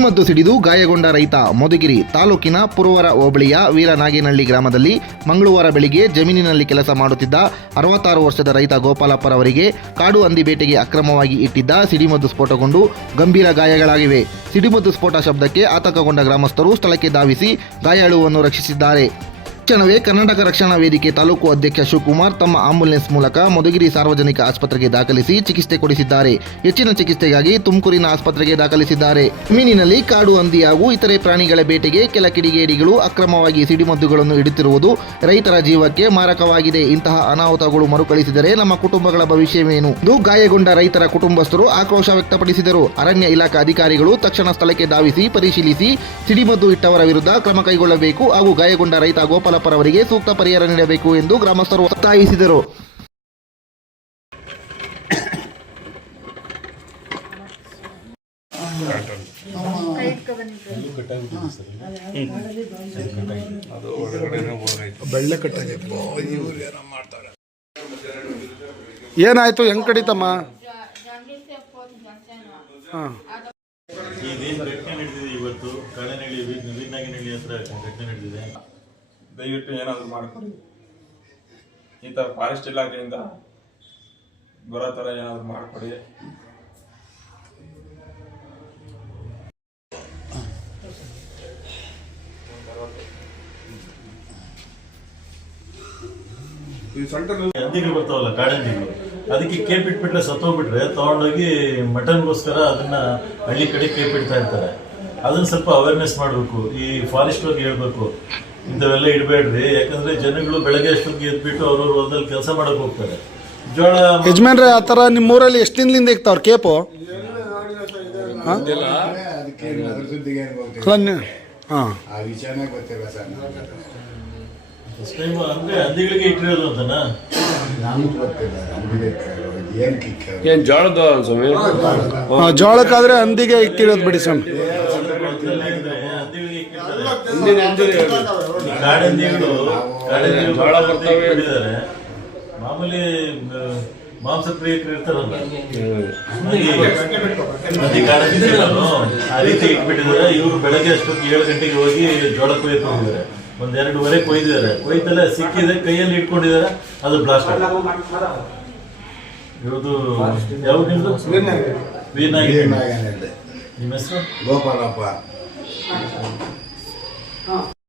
ಶ್ರೀಮದ್ದು ಸಿಡಿದು ಗಾಯಗೊಂಡ ರೈತ ಮಧುಗಿರಿ ತಾಲೂಕಿನ ಪುರವರ ಹೋಬಳಿಯ ವೀರನಾಗೇನಹಳ್ಳಿ ಗ್ರಾಮದಲ್ಲಿ ಮಂಗಳವಾರ ಬೆಳಿಗ್ಗೆ ಜಮೀನಿನಲ್ಲಿ ಕೆಲಸ ಮಾಡುತ್ತಿದ್ದ ಅರವತ್ತಾರು ವರ್ಷದ ರೈತ ಗೋಪಾಲಪ್ಪರವರಿಗೆ ಕಾಡು ಹಂದಿ ಬೇಟೆಗೆ ಅಕ್ರಮವಾಗಿ ಇಟ್ಟಿದ್ದ ಸಿಡಿಮದ್ದು ಸ್ಫೋಟಗೊಂಡು ಗಂಭೀರ ಗಾಯಗಳಾಗಿವೆ. ಸಿಡಿಮದ್ದು ಸ್ಫೋಟ ಶಬ್ದಕ್ಕೆ ಆತಂಕಗೊಂಡ ಗ್ರಾಮಸ್ಥರು ಸ್ಥಳಕ್ಕೆ ಧಾವಿಸಿ ಗಾಯಾಳುವನ್ನು ರಕ್ಷಿಸಿದ್ದಾರೆ. ತಕ್ಷಣವೇ ಕರ್ನಾಟಕ ರಕ್ಷಣಾ ವೇದಿಕೆ ತಾಲೂಕು ಅಧ್ಯಕ್ಷ ಶಿವಕುಮಾರ್ ತಮ್ಮ ಆಂಬುಲೆನ್ಸ್ ಮೂಲಕ ಮಧುಗಿರಿ ಸಾರ್ವಜನಿಕ ಆಸ್ಪತ್ರೆಗೆ ದಾಖಲಿಸಿ ಚಿಕಿತ್ಸೆ ಕೊಡಿಸಿದ್ದಾರೆ. ಹೆಚ್ಚಿನ ಚಿಕಿತ್ಸೆಗಾಗಿ ತುಮಕೂರಿನ ಆಸ್ಪತ್ರೆಗೆ ದಾಖಲಿಸಿದ್ದಾರೆ. ಮೀನಿನಲ್ಲಿ ಕಾಡು ಹಂದಿ ಹಾಗೂ ಇತರೆ ಪ್ರಾಣಿಗಳ ಬೇಟೆಗೆ ಕೆಲ ಕಿಡಿಗೇಡಿಗಳು ಅಕ್ರಮವಾಗಿ ಸಿಡಿಮದ್ದುಗಳನ್ನು ಇಡುತ್ತಿರುವುದು ರೈತರ ಜೀವಕ್ಕೆ ಮಾರಕವಾಗಿದೆ. ಇಂತಹ ಅನಾಹುತಗಳು ಮರುಕಳಿಸಿದರೆ ನಮ್ಮ ಕುಟುಂಬಗಳ ಭವಿಷ್ಯವೇನು? ಎಂದು ಗಾಯಗೊಂಡ ರೈತರ ಕುಟುಂಬಸ್ಥರು ಆಕ್ರೋಶ ವ್ಯಕ್ತಪಡಿಸಿದರು. ಅರಣ್ಯ ಇಲಾಖಾ ಅಧಿಕಾರಿಗಳು ತಕ್ಷಣ ಸ್ಥಳಕ್ಕೆ ಧಾವಿಸಿ ಪರಿಶೀಲಿಸಿ ಸಿಡಿಮದ್ದು ಇಟ್ಟವರ ವಿರುದ್ಧ ಕ್ರಮ ಕೈಗೊಳ್ಳಬೇಕು ಹಾಗೂ ಗಾಯಗೊಂಡ ರೈತ ಗೋಪಾಲಪ್ಪರವರಿಗೆ ಸೂಕ್ತ ಪರಿಹಾರ ನೀಡಬೇಕು ಎಂದು ಗ್ರಾಮಸ್ಥರು ಒತ್ತಾಯಿಸಿದರು. ಏನಾಯ್ತು ಹೆಂಗ್ ಕಡಿತಮ್ಮ ಹಾಂ. ಇದೇನು ಘಟನೆ ನಡೆದಿದೆ ಇವತ್ತು. ಕಳೆನಳ್ಳಿ ವೀರನಾಗಿನಹಳ್ಳಿ ಹತ್ರ ಘಟನೆ ನಡೆದಿದೆ. ದಯವಿಟ್ಟು ಏನಾದರೂ ಮಾಡಿಕೊಡಿ ಈ ಥರ ಫಾರೆಸ್ಟ್ ಇಲಾಖೆಯಿಂದ ಬರೋ ಥರ ಏನಾದರೂ ಮಾಡಿಕೊಡಿ. ಹಂದಿಗಳು ಬರ್ತಾವಲ್ಲ ಕಾಡಂದಿಗಳು ಅದಕ್ಕೆ ಕೇಪ್ ಇಟ್ಬಿಟ್ರೆ ಸತ್ತೋಗ್ಬಿಟ್ರೆ ತಗೊಂಡೋಗಿ ಮಟನ್ಗೋಸ್ಕರ ಅದನ್ನ ಹಳ್ಳಿ ಕಡೆ ಕೇಪ್ ಇಡ್ತಾ ಇರ್ತಾರೆ. ಅದನ್ನ ಸ್ವಲ್ಪ ಅವೇರ್ನೆಸ್ ಮಾಡಬೇಕು. ಈ ಫಾರೆಸ್ಟ್ ಅವ್ರಿಗೆ ಹೇಳ್ಬೇಕು. ಇಂಥವೆಲ್ಲ ಇಡಬೇಡ್ರಿ. ಯಾಕಂದ್ರೆ ಜನಗಳು ಬೆಳಗ್ಗೆ ಅಷ್ಟೊತ್ತಿಗೆ ಎದ್ಬಿಟ್ಟು ಅವ್ರವ್ರ ಹೊಲದಲ್ಲಿ ಕೆಲಸ ಮಾಡಕ್ ಹೋಗ್ತಾರೆ. ಜೋಳ ಯಜಮಾನ್ರೆ ಆ ಥರ ನಿಮ್ಮ ಊರಲ್ಲಿ ಎಷ್ಟು ದಿನದಿಂದ ಇಕ್ತಾವ್ರ ಕೇಪು? ಅದಕ್ಕೆ ಅದ್ರ ಏನು ಗೊತ್ತಿಲ್ಲ ಅಲ್ಲ ನೀವು ಹಾಂ. ಆ ವಿಚಾರನೇ ಗೊತ್ತಿಲ್ಲ ಸರ್ ನಮ್ಗೆ. ಫಸ್ಟ್ ಟೈಮ್ ಅಂದ್ರೆ ಹಂದಿಗಳಿಗೆ ಇಟ್ಟಿರೋದು ಅಂತನಾ? ನಮ್ಗೆ ಗೊತ್ತಿಲ್ಲ ನಮಗೆ ಏನು ಕಿಕ್ಕ ಏನ್ ಜೋಳದ ಸ್ವಾಮಿ? ಜೋಳಕ್ಕಾದ್ರೆ ಹಂದಿಗೆ ಇಕ್ಕಿರೋದು ಬಿಡಿ ಸ್ವಾಮಿ. ಹಂದಿಗಳಿಗೆ ಇಟ್ಟಿರ್ತಾರೆ. ಈ ಕಾಡಂದಿಗಳು ಕಾಡಂದಿಗಳು ಜೋಳ ಬರ್ತವೆ. ಬಿಟ್ಟಿದ್ದಾರೆ. ಮಾಮೂಲಿ ಆ, ಮಾಂಸ ಪ್ರಿಯಕರು ಇರ್ತಾರಲ್ಲ? ನದಿ ಕಾಡಂದಿಗಳು ಆ ರೀತಿ ಇಟ್ಬಿಟ್ಟಿದ್ದಾರೆ. ಇವರು ಬೆಳಗ್ಗೆ ಅಷ್ಟೊತ್ತು ಏಳು ಗಂಟೆಗೆ ಹೋಗಿ ಜೋಳ ಕೊಯ್ಯಕ್ಕೆ ಹೋಗಿದ್ದಾರೆ. ಒಂದ್ ಎರಡೂವರೆ ಕೊಯ್ದಿದ್ದಾರೆ. ಕೊಯ್ತಲ್ಲ ಸಿಕ್ಕಿದೆ ಕೈಯಲ್ಲಿ ಇಟ್ಕೊಂಡಿದ್ದಾರೆ. ಅದು ಬ್ಲಾಸ್ಟ್ ಇವ್ರದ್ದು ಯಾವ ನಿಮ್ದು ವೀರನಾಗಿ ನಿಮ್ಮ ಹೆಸರು? ಗೋಪಾಲಪ್ಪ.